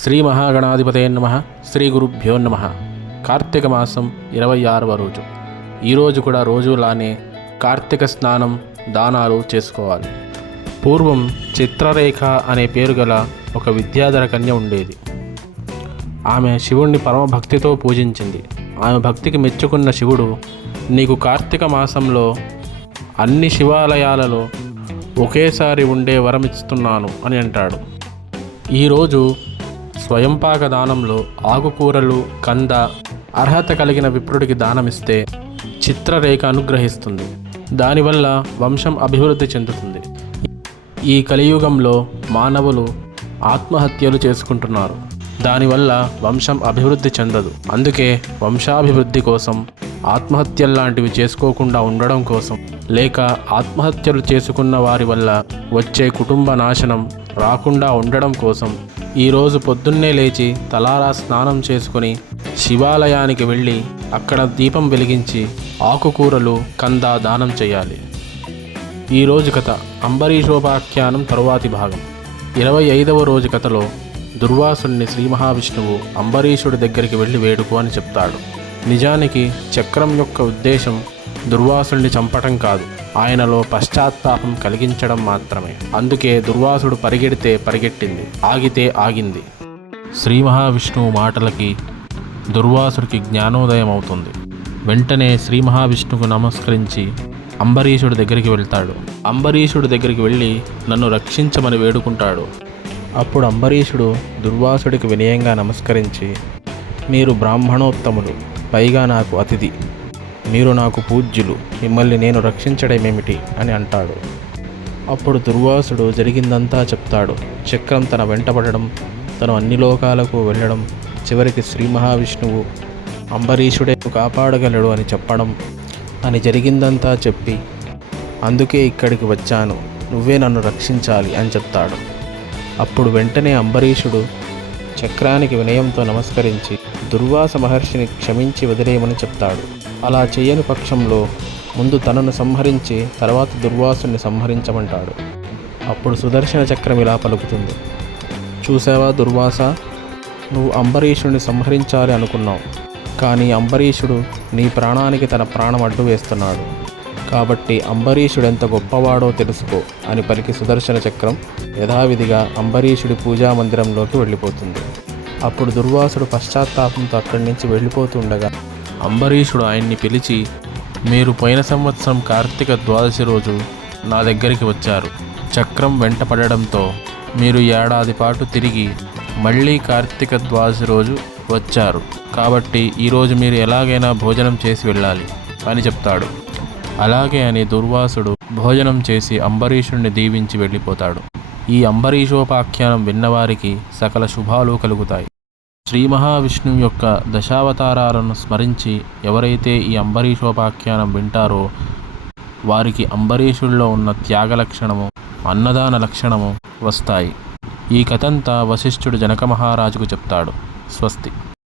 శ్రీ మహాగణాధిపతే నమః. శ్రీ గురుభ్యో నమః. కార్తీక మాసం 26వ రోజు. ఈరోజు కూడా రోజులానే కార్తీక స్నానం, దానాలు చేసుకోవాలి. పూర్వం చిత్రరేఖ అనే పేరు గల ఒక విద్యాధర కన్య ఉండేది. ఆమె శివుణ్ణి పరమభక్తితో పూజించింది. ఆమె భక్తికి మెచ్చుకున్న శివుడు, నీకు కార్తీక మాసంలో అన్ని శివాలయాలలో ఒకేసారి ఉండే వరమిస్తున్నాను అని అంటాడు. ఈరోజు స్వయంపాక దానంలో ఆకుకూరలు, కంద అర్హత కలిగిన విప్రుడికి దానమిస్తే చిత్రరేఖ అనుగ్రహిస్తుంది. దానివల్ల వంశం అభివృద్ధి చెందుతుంది. ఈ కలియుగంలో మానవులు ఆత్మహత్యలు చేసుకుంటున్నారు. దానివల్ల వంశం అభివృద్ధి చెందదు. అందుకే వంశాభివృద్ధి కోసం ఆత్మహత్యల్లాంటివి చేసుకోకుండా ఉండడం కోసం, లేక ఆత్మహత్యలు చేసుకున్న వారి వల్ల వచ్చే కుటుంబ నాశనం రాకుండా ఉండడం కోసం ఈరోజు పొద్దున్నే లేచి తలారా స్నానం చేసుకొని శివాలయానికి వెళ్ళి అక్కడ దీపం వెలిగించి ఆకుకూరలు, కంద దానం చేయాలి. ఈరోజు కథ అంబరీషోపాఖ్యానం తరువాతి భాగం. 25వ రోజు కథలో దుర్వాసుని శ్రీ మహావిష్ణువు అంబరీషుడి దగ్గరికి వెళ్ళి వేడుకో అని చెప్తాడు. నిజానికి చక్రం యొక్క ఉద్దేశం దుర్వాసుని చంపటం కాదు, ఆయనలో పశ్చాత్తాపం కలిగించడం మాత్రమే. అందుకే దుర్వాసుడు పరిగెడితే పరిగెట్టింది, ఆగితే ఆగింది. శ్రీ మహావిష్ణువు మాటలకి దుర్వాసుడికి జ్ఞానోదయం అవుతుంది. వెంటనే శ్రీ మహావిష్ణువుకు నమస్కరించి అంబరీషుడి దగ్గరికి వెళ్తాడు. అంబరీషుడి దగ్గరికి వెళ్ళి నన్ను రక్షించమని వేడుకుంటాడు. అప్పుడు అంబరీషుడు దుర్వాసుడికి వినయంగా నమస్కరించి, మీరు బ్రాహ్మణోత్తములు, పైగా నాకు అతిథి, మీరు నాకు పూజ్యులు, మిమ్మల్ని నేను రక్షించడమేమిటి అని అంటాడు. అప్పుడు దుర్వాసుడు జరిగిందంతా చెప్తాడు. చక్రం తన వెంటబడడం, తను అన్ని లోకాలకు వెళ్ళడం, చివరికి శ్రీ మహావిష్ణువు అంబరీషుడే కాపాడగలడు అని చెప్పడం అని జరిగిందంతా చెప్పి, అందుకే ఇక్కడికి వచ్చాను, నువ్వే నన్ను రక్షించాలి అని చెప్తాడు. అప్పుడు వెంటనే అంబరీషుడు చక్రానికి వినయంతో నమస్కరించి దుర్వాస మహర్షిని క్షమించి వదిలేయమని చెప్తాడు. అలా చేయని పక్షంలో ముందు తనను సంహరించి తర్వాత దుర్వాసుని సంహరించమంటాడు. అప్పుడు సుదర్శన చక్రం ఇలా పలుకుతుంది, చూసావా దుర్వాస, నువ్వు అంబరీషుడిని సంహరించాలి అనుకున్నావు, కానీ అంబరీషుడు నీ ప్రాణానికి తన ప్రాణం అడ్డు వేస్తున్నాడు. కాబట్టి అంబరీషుడు ఎంత గొప్పవాడో తెలుసుకో అని పలికి సుదర్శన చక్రం యథావిధిగా అంబరీషుడి పూజా మందిరంలోకి వెళ్ళిపోతుంది. అప్పుడు దుర్వాసుడు పశ్చాత్తాపంతో అక్కడి నుంచి వెళ్ళిపోతుండగా అంబరీషుడు ఆయన్ని పిలిచి, మీరు పోయిన సంవత్సరం కార్తీక ద్వాదశి రోజు నా దగ్గరికి వచ్చారు. చక్రం వెంట పడడంతో మీరు ఏడాది పాటు తిరిగి మళ్ళీ కార్తీక ద్వాదశి రోజు వచ్చారు. కాబట్టి ఈరోజు మీరు ఎలాగైనా భోజనం చేసి వెళ్ళాలి అని చెప్తాడు. అలాగే అని దుర్వాసుడు భోజనం చేసి అంబరీషుడిని దీవించి వెళ్ళిపోతాడు. ఈ అంబరీషోపాఖ్యానం విన్నవారికి సకల శుభాలు కలుగుతాయి. శ్రీ మహావిష్ణువు యొక్క దశావతారాలను స్మరించి ఎవరైతే ఈ అంబరీషోపాఖ్యానం వింటారో వారికి అంబరీషుడిలో ఉన్న త్యాగ లక్షణము, అన్నదాన లక్షణము వస్తాయి. ఈ కథంతా వశిష్ఠుడు జనక మహారాజుకు చెప్తాడు. స్వస్తి.